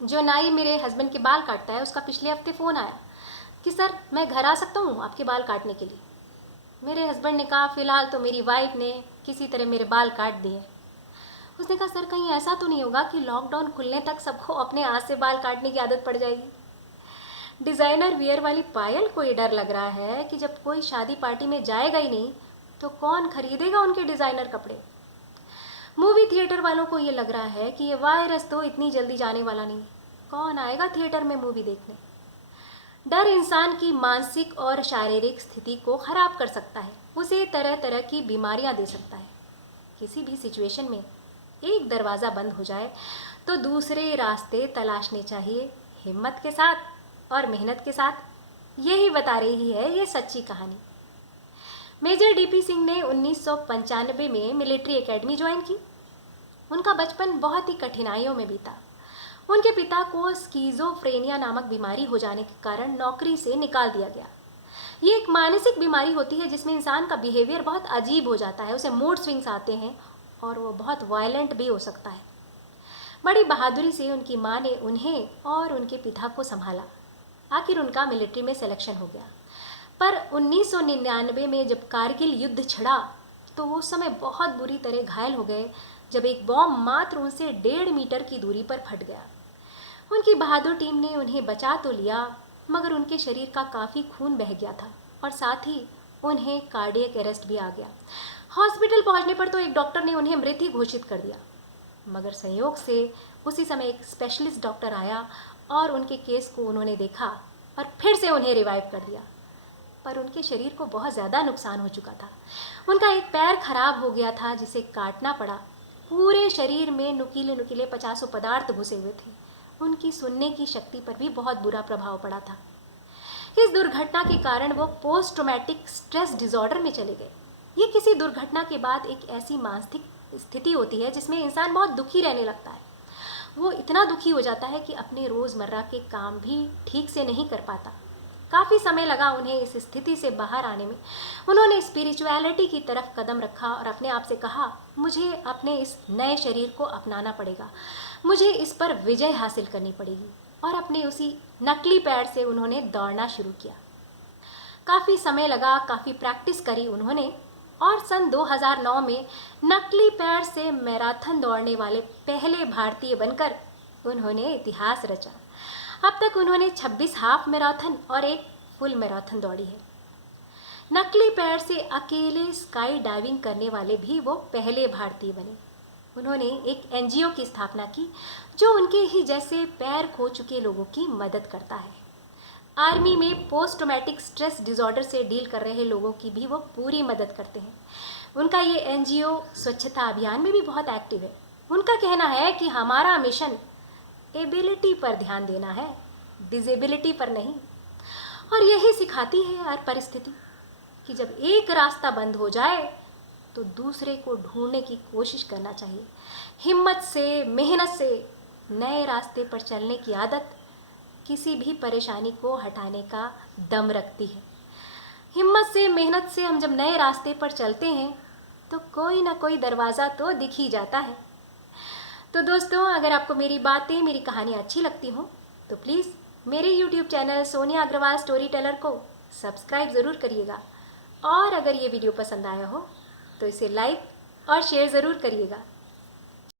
जो नाई मेरे हस्बैंड के बाल काटता है, उसका पिछले हफ्ते फ़ोन आया कि सर मैं घर आ सकता हूँ आपके बाल काटने के लिए। मेरे हस्बैंड ने कहा फ़िलहाल तो मेरी वाइफ ने किसी तरह मेरे बाल काट दिए। उसने कहा सर कहीं ऐसा तो नहीं होगा कि लॉकडाउन खुलने तक सबको अपने हाथ से बाल काटने की आदत पड़ जाएगी। डिज़ाइनर वियर वाली पायल को ये डर लग रहा है कि जब कोई शादी पार्टी में जाएगा ही नहीं तो कौन खरीदेगा उनके डिज़ाइनर कपड़े। मूवी थिएटर वालों को ये लग रहा है कि ये वायरस तो इतनी जल्दी जाने वाला नहीं, कौन आएगा थिएटर में मूवी देखने। डर इंसान की मानसिक और शारीरिक स्थिति को खराब कर सकता है, उसे तरह तरह की बीमारियां दे सकता है। किसी भी सिचुएशन में एक दरवाज़ा बंद हो जाए तो दूसरे रास्ते तलाशने चाहिए, हिम्मत के साथ और मेहनत के साथ। यही बता रही है ये सच्ची कहानी। मेजर डीपी सिंह ने 1995 में मिलिट्री एकेडमी ज्वाइन की। उनका बचपन बहुत ही कठिनाइयों में बीता। उनके पिता को स्कीज़ोफ्रेनिया नामक बीमारी हो जाने के कारण नौकरी से निकाल दिया गया। ये एक मानसिक बीमारी होती है जिसमें इंसान का बिहेवियर बहुत अजीब हो जाता है, उसे मूड स्विंग्स आते हैं और वो बहुत वायलेंट भी हो सकता है। बड़ी बहादुरी से उनकी माँ ने उन्हें और उनके पिता को संभाला। आखिर उनका मिलिट्री में सिलेक्शन हो गया। पर 1999 में जब कारगिल युद्ध छिड़ा तो वो उस समय बहुत बुरी तरह घायल हो गए जब एक बॉम्ब मात्र उनसे 1.5 मीटर की दूरी पर फट गया। उनकी बहादुर टीम ने उन्हें बचा तो लिया, मगर उनके शरीर का काफ़ी खून बह गया था और साथ ही उन्हें कार्डियक अरेस्ट भी आ गया। हॉस्पिटल पहुंचने पर तो एक डॉक्टर ने उन्हें मृत ही घोषित कर दिया, मगर संयोग से उसी समय एक स्पेशलिस्ट डॉक्टर आया और उनके केस को उन्होंने देखा और फिर से उन्हें रिवाइव कर दिया। पर उनके शरीर को बहुत ज़्यादा नुकसान हो चुका था। उनका एक पैर खराब हो गया था जिसे काटना पड़ा। पूरे शरीर में नुकीले नुकीले 50 पदार्थ घुसे हुए थे। उनकी सुनने की शक्ति पर भी बहुत बुरा प्रभाव पड़ा था। इस दुर्घटना के कारण वो पोस्ट ट्रॉमेटिक स्ट्रेस डिसऑर्डर में चले गए। ये किसी दुर्घटना के बाद एक ऐसी मानसिक स्थिति होती है जिसमें इंसान बहुत दुखी रहने लगता है। वो इतना दुखी हो जाता है कि अपने रोज़मर्रा के काम भी ठीक से नहीं कर पाता। काफ़ी समय लगा उन्हें इस स्थिति से बाहर आने में। उन्होंने स्पिरिचुअलिटी की तरफ कदम रखा और अपने आप से कहा, मुझे अपने इस नए शरीर को अपनाना पड़ेगा, मुझे इस पर विजय हासिल करनी पड़ेगी। और अपने उसी नकली पैर से उन्होंने दौड़ना शुरू किया। काफ़ी समय लगा, काफ़ी प्रैक्टिस करी उन्होंने और सन 2009 में नकली पैर से मैराथन दौड़ने वाले पहले भारतीय बनकर उन्होंने इतिहास रचा। अब तक उन्होंने 26 हाफ मैराथन और एक फुल मैराथन दौड़ी है। नकली पैर से अकेले स्काई डाइविंग करने वाले भी वो पहले भारतीय बने। उन्होंने एक एनजीओ की स्थापना की जो उनके ही जैसे पैर खो चुके लोगों की मदद करता है। आर्मी में पोस्ट ट्रॉमेटिक स्ट्रेस डिसऑर्डर से डील कर रहे लोगों की भी वो पूरी मदद करते हैं। उनका ये एनजीओ स्वच्छता अभियान में भी बहुत एक्टिव है। उनका कहना है कि हमारा मिशन एबिलिटी पर ध्यान देना है, डिजेबिलिटी पर नहीं। और यही सिखाती है हर परिस्थिति कि जब एक रास्ता बंद हो जाए तो दूसरे को ढूंढने की कोशिश करना चाहिए। हिम्मत से, मेहनत से नए रास्ते पर चलने की आदत किसी भी परेशानी को हटाने का दम रखती है। हिम्मत से, मेहनत से हम जब नए रास्ते पर चलते हैं तो कोई ना कोई दरवाज़ा तो दिख ही जाता है। तो दोस्तों, अगर आपको मेरी बातें, मेरी कहानियाँ अच्छी लगती हों तो प्लीज़ मेरे YouTube channel Sonia Agarwal story teller को सब्सक्राइब ज़रूर करिएगा। और अगर ये वीडियो पसंद आया हो तो इसे लाइक और शेयर ज़रूर करिएगा।